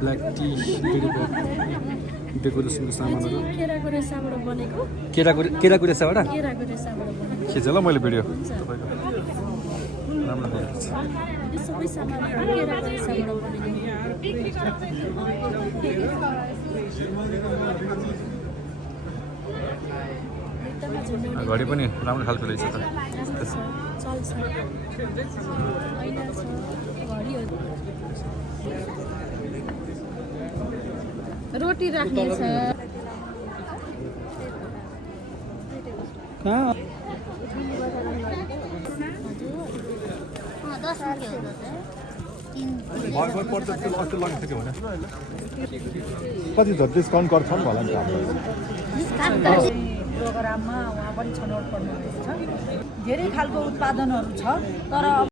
black tea डेकोरेसनको सामानहरू केराको रेसाबाट बनेको केराको रेसाबाट केराको रेसाबाट बनेको खिचेँ ल मैले भिडियो तपाईँको राम्रो देखिएको छ यो सबै सामानहरू केराको रेसाबाट बनेको एकदमै झुन्ड्याउने घडी पनि राम्रो खालको रहेछ त चल्छ ऐना छ घडीहरू रोटी राख्ने छ कहाँ कति त डिस्काउन्ट गर्छन् होला नि त प्रोग्राममा उहाँ पनि छनौट गर्नुहुँदैछ धेरै खालको उत्पादनहरू छ तर